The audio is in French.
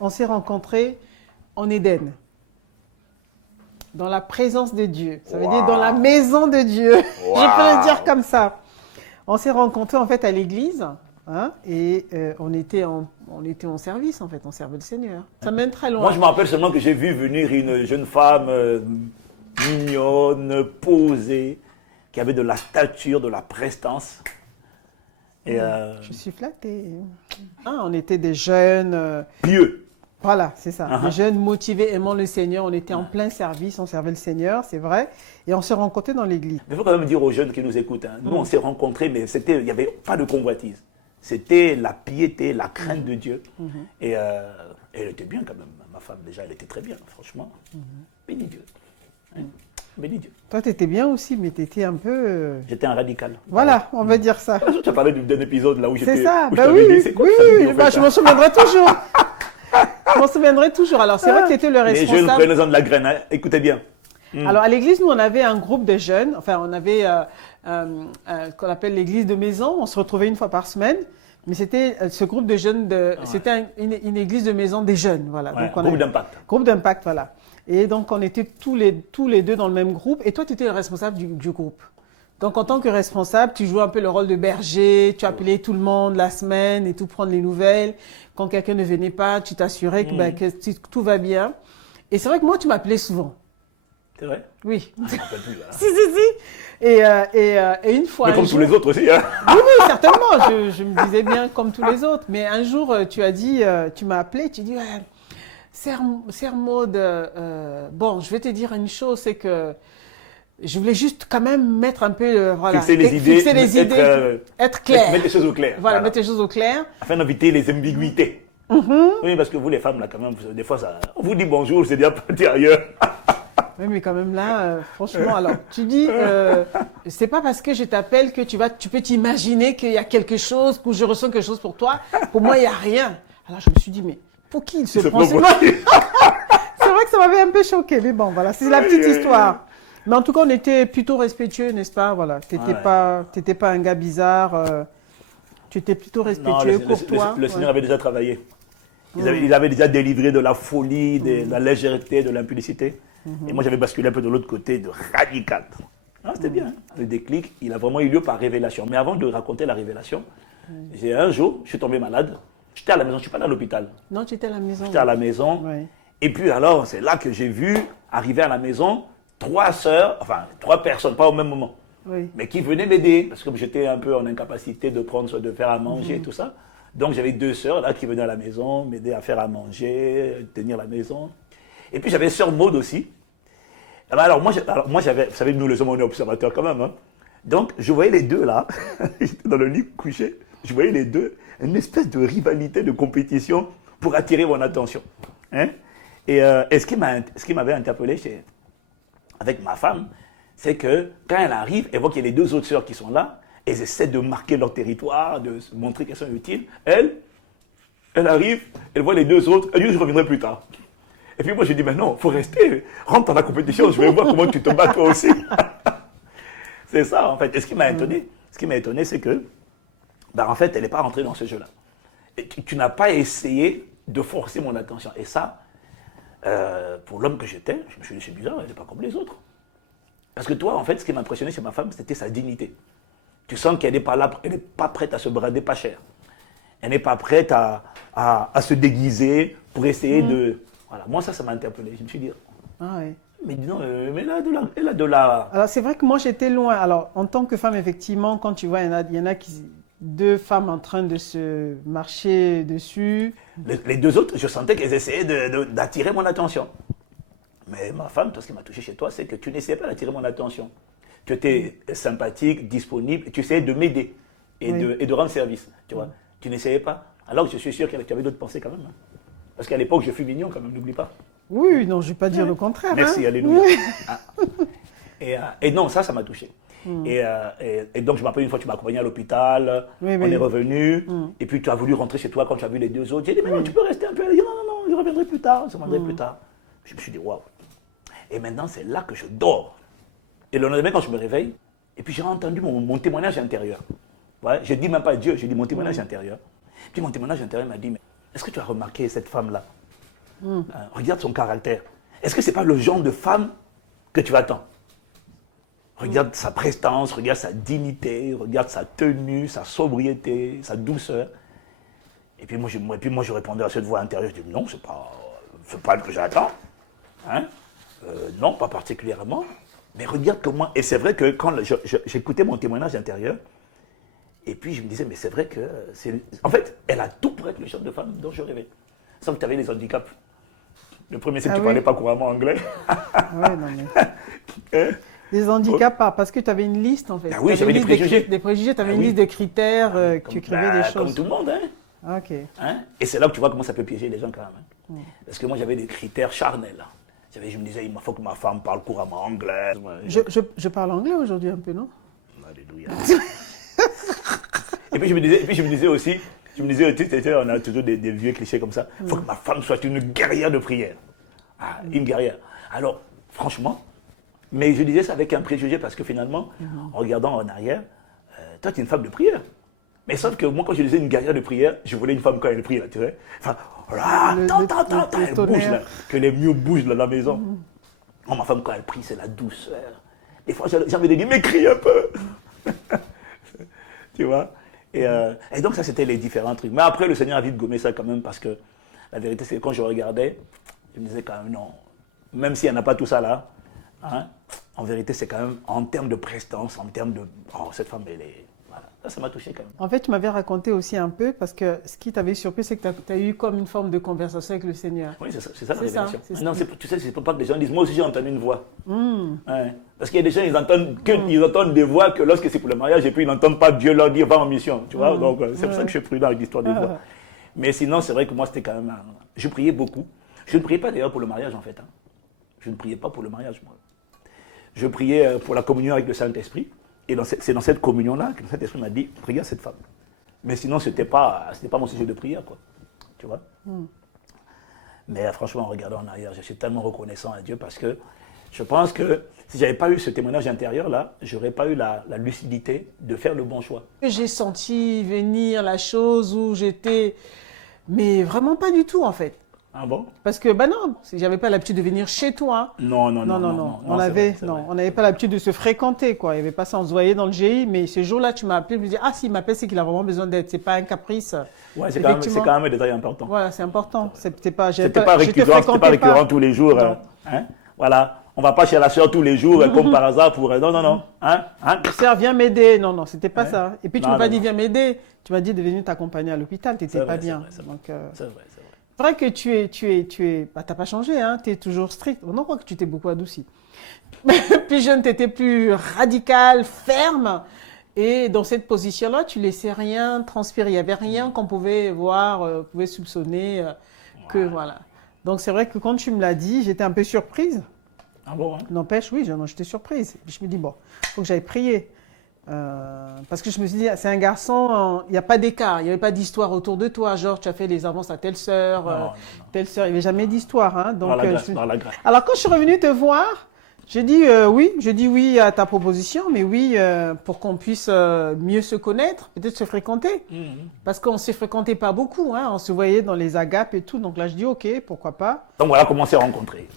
On s'est rencontrés en Éden, dans la présence de Dieu. Ça veut dire dans la maison de Dieu. Je peux le dire comme ça. On s'est rencontrés en fait à l'église, hein, et on était en service en fait, on servait le Seigneur. Ça mène très loin. Moi, je me rappelle seulement que j'ai vu venir une jeune femme mignonne, posée, qui avait de la stature, de la prestance. Et, Je suis flattée. Ah, on était des jeunes. Pieux. Voilà, c'est ça. Des jeunes motivés, aimant le Seigneur. On était en plein service, on servait le Seigneur, c'est vrai. Et on s'est rencontrés dans l'église. Mais il faut quand même dire aux jeunes qui nous écoutent, hein, nous on s'est rencontrés, mais il n'y avait pas de convoitise. C'était la piété, la crainte de Dieu. Et elle était bien quand même. Ma femme, déjà, elle était très bien, franchement. Béni Dieu. Hein? Béni Dieu. Toi, tu étais bien aussi, mais tu étais un peu... J'étais un radical. Voilà, on va dire ça. Tu as parlé d'un épisode là où j'étais... C'est ça, où bah je oui, t'avais dit, c'est quoi oui, que ça veut dire, en bah, fait, je m'en souviendrai toujours. Je m'en souviendrai toujours. Alors, c'est vrai que tu étais le Les jeunes responsable. prenez-en de la graine, hein. Écoutez bien. Alors, à l'église, nous, on avait un groupe de jeunes. Enfin, on avait qu'on appelle l'église de maison. On se retrouvait une fois par semaine. Mais c'était ce groupe de jeunes, c'était une église de maison des jeunes. Voilà. Ouais, Donc, on groupe avait- d'impact. Groupe d'impact, voilà. Et donc, on était tous les deux dans le même groupe. Et toi, tu étais le responsable du groupe. Donc, en tant que responsable, tu jouais un peu le rôle de berger. Tu appelais tout le monde la semaine et tout, prendre les nouvelles. Quand quelqu'un ne venait pas, tu t'assurais que tout va bien. Et c'est vrai que moi, tu m'appelais souvent. C'est vrai? Oui. Je me rappelle plus, voilà. Si. Et une fois. Mais un comme tous jour- les autres aussi. Hein. Oui, oui, certainement. Je me disais bien comme tous les autres. Mais un jour, tu as dit, tu m'as appelé, tu dis, ouais, Sœur Maud, bon, je vais te dire une chose, c'est que je voulais juste quand même mettre un peu, voilà, Fixer les idées, fixer les idées, être clair. mettre les choses au clair. Voilà, mettre les choses au clair. Afin d'éviter les ambiguïtés. Oui, parce que vous, les femmes, là, quand même, des fois, on vous dit bonjour, c'est déjà parti ailleurs. Oui, mais quand même là, franchement, alors, tu dis, c'est pas parce que je t'appelle que tu peux t'imaginer qu'il y a quelque chose, que je ressens quelque chose pour toi. Pour moi, il n'y a rien. Alors, je me suis dit, mais pour qui il se prend prend ce pour nom? qui? C'est vrai que ça m'avait un peu choqué, mais bon, voilà, c'est la petite histoire. Mais en tout cas, on était plutôt respectueux, n'est-ce pas? Voilà, t'étais pas un gars bizarre, tu étais plutôt Non, respectueux, courtois. le Seigneur Ouais. avait déjà travaillé. Il avait déjà délivré de la folie, de la légèreté, de l'impudicité. Et moi, j'avais basculé un peu de l'autre côté, de radical. Ah, c'était bien. Hein. Le déclic, il a vraiment eu lieu par révélation. Mais avant de raconter la révélation, un jour, je suis tombé malade. J'étais à la maison, je ne suis pas allé à l'hôpital. Non, tu étais à la maison. J'étais à la maison. Ouais. Et puis alors, c'est là que j'ai vu arriver à la maison 3 sœurs, enfin 3 personnes, pas au même moment, Oui. mais qui venaient m'aider. Parce que j'étais un peu en incapacité de prendre, de faire à manger et tout ça. Donc j'avais 2 sœurs là qui venaient à la maison, m'aider à faire à manger, tenir la maison. Et puis j'avais sœur Maud aussi. Ah ben alors moi, j'avais, vous savez, nous les hommes, on est observateurs quand même. Hein. Donc je voyais les deux là, j'étais dans le lit couché, je voyais les deux, une espèce de rivalité, de compétition pour attirer mon attention. Hein. Et ce qui m'avait interpellé avec ma femme, c'est que quand elle arrive, elle voit qu'il y a les 2 autres sœurs qui sont là, elles essaient de marquer leur territoire, de se montrer qu'elles sont utiles. Elle arrive, elle voit les 2 autres, elle dit je reviendrai plus tard. Et puis moi je dis mais non, il faut rester, rentre dans la compétition, je vais voir comment tu te bats toi aussi. C'est ça en fait. Et ce qui m'a étonné, c'est que, bah, en fait, elle n'est pas rentrée dans ce jeu-là. Et tu n'as pas essayé de forcer mon attention. Et ça, pour l'homme que j'étais, je me suis dit c'est bizarre, elle n'est pas comme les autres. Parce que toi, en fait, ce qui m'a impressionné chez ma femme, c'était sa dignité. Tu sens qu'elle n'est pas là, elle n'est pas prête à se brader pas cher. Elle n'est pas prête à se déguiser pour essayer de... Voilà, moi ça m'a interpellé. Je me suis dit, Ah, ouais. mais dis donc, mais elle a de la... Alors, c'est vrai que moi, j'étais loin. Alors, en tant que femme, effectivement, quand tu vois, il y en a qui, 2 femmes en train de se marcher dessus. Les 2 autres, je sentais qu'elles essayaient d'attirer mon attention. Mais ma femme, tout ce qui m'a touché chez toi, c'est que tu n'essayais pas d'attirer mon attention. Tu étais sympathique, disponible, et tu essayais de m'aider et, Oui. de rendre service. Tu vois, tu n'essayais pas. Alors que je suis sûr qu'il y avait d'autres pensées quand même. Hein. Parce qu'à l'époque, je fus mignon quand même, n'oublie pas. Oui, non, je ne vais pas dire le contraire. Merci, hein. alléluia. Oui. Ah. Et non, ça m'a touché. Et donc, je me rappelle une fois, tu m'as accompagné à l'hôpital, Oui, on oui. est revenu, et puis tu as voulu rentrer chez toi quand tu as vu les 2 autres. J'ai dit, mais non, tu peux rester un peu. Elle a dit, non, non, non, je reviendrai plus tard, je reviendrai plus tard. Je me suis dit, waouh. Et maintenant, c'est là que je dors. Et le lendemain, quand je me réveille, et puis j'ai entendu mon témoignage intérieur. Ouais, je ne dis même pas Dieu, je dis mon témoignage intérieur. Puis mon témoignage intérieur m'a dit, mais est-ce que tu as remarqué cette femme-là? Regarde son caractère. Est-ce que ce n'est pas le genre de femme que tu attends? Regarde sa prestance, regarde sa dignité, regarde sa tenue, sa sobriété, sa douceur. Et puis moi, je répondais à cette voix intérieure, je dis non, c'est pas ce que j'attends. Hein? Non, pas particulièrement. Mais regarde comment... Et c'est vrai que quand j'écoutais mon témoignage intérieur, et puis je me disais, mais c'est vrai que... En fait, elle a tout pour être le genre de femme dont je rêvais. Sauf que tu avais des handicaps. Le premier, c'est que tu ne parlais pas couramment anglais. Ouais, non, mais... Des handicaps, parce que tu avais une liste, en fait. Ah oui, j'avais des préjugés. Des préjugés, tu avais une liste de critères, que tu écrivais des choses. Comme tout le monde, hein. Ok. Hein? Et c'est là que tu vois comment ça peut piéger les gens quand même. Hein. Parce que moi, j'avais des critères charnels. Là. Je me disais, il faut que ma femme parle couramment anglais. Je parle anglais aujourd'hui un peu, non? Alléluia. Et puis je me disais aussi, on a toujours des vieux clichés comme ça. Il faut que ma femme soit une guerrière de prière. Ah, une guerrière. Alors, franchement, mais je disais ça avec un préjugé parce que finalement, en regardant en arrière, toi, tu es une femme de prière. Mais sauf que moi, quand je disais une guerrière de prière, je voulais une femme quand elle prie, là, tu sais. Enfin, voilà, elle bouge, là, que les murs bougent dans la maison. Oh, ma femme, quand elle prie, c'est la douceur. Des fois, j'ai envie de dire, mais crie un peu. Tu vois, et donc, ça, c'était les différents trucs. Mais après, le Seigneur a vite gommé ça quand même, parce que la vérité, c'est que quand je regardais, je me disais quand même, non, même si elle n'a pas tout ça là, hein, en vérité, c'est quand même, en termes de prestance, en termes de... Oh, cette femme, elle est... Voilà. Ça m'a touché quand même. En fait, tu m'avais raconté aussi un peu, parce que ce qui t'avait surpris, c'est que tu as eu comme une forme de conversation avec le Seigneur. Oui, c'est ça la révélation. Ça. Non, tu sais, c'est pour pas que les gens disent, moi aussi j'ai entendu une voix. Ouais. Parce qu'il y a des gens, ils entendent des voix que lorsque c'est pour le mariage, et puis ils n'entendent pas Dieu leur dire, va en mission. Tu vois, donc c'est pour ça que je suis prudent avec l'histoire des voix. Mais sinon, c'est vrai que moi, c'était quand même... Je priais beaucoup. Je ne priais pas d'ailleurs pour le mariage, en fait. Hein. Je ne priais pas pour le mariage, moi. Je priais pour la communion avec le Saint-Esprit. Et c'est dans cette communion-là que le Saint-Esprit m'a dit, regarde cette femme. Mais sinon, ce n'était pas mon sujet de prière, quoi. Tu vois. Mais franchement, en regardant en arrière, je suis tellement reconnaissant à Dieu parce que je pense que si je n'avais pas eu ce témoignage intérieur-là, je n'aurais pas eu la lucidité de faire le bon choix. J'ai senti venir la chose où j'étais... Mais vraiment pas du tout, en fait. Ah bon? Parce que, bah non, j'avais pas l'habitude de venir chez toi. Non. On n'avait pas l'habitude de se fréquenter, quoi. Il n'y avait pas ça, on se voyait dans le GI, mais ce jour-là, tu m'as appelé, je me dis, ah, s'il m'appelle, c'est qu'il a vraiment besoin d'aide. C'est pas un caprice. Ouais, c'est quand même un détail important. Voilà, c'est important. C'était pas récurrent tous les jours. Hein? Voilà. On ne va pas chez la sœur tous les jours, comme par hasard pour... Non. Hein? Sœur, viens m'aider. Non, c'était pas ça. Et puis, tu m'as pas dit, viens m'aider. Tu m'as dit de venir t'accompagner à l'hôpital. Tu n'étais pas bien. C'est vrai que tu es, bah, t'as pas changé, hein, tu es toujours strict. On en voit que tu t'es beaucoup adouci. Plus jeune, tu étais plus radical, ferme. Et dans cette position-là, tu laissais rien transpirer. Il n'y avait rien qu'on pouvait voir, pouvait soupçonner. Voilà. Donc c'est vrai que quand tu me l'as dit, j'étais un peu surprise. Ah bon, hein? N'empêche, oui, j'étais surprise. Et je me dis, bon, il faut que j'aille prier. Parce que je me suis dit, c'est un garçon, il n'y a pas d'écart, il n'y avait pas d'histoire autour de toi, genre tu as fait les avances à telle sœur, telle sœur, il n'y avait jamais d'histoire. Hein, donc, Alors quand je suis revenue te voir, j'ai dit oui à ta proposition, mais oui, pour qu'on puisse mieux se connaître, peut-être se fréquenter. Parce qu'on ne se fréquentait pas beaucoup, hein, on se voyait dans les agapes et tout, donc là je dis ok, pourquoi pas. Donc voilà comment on s'est rencontrés.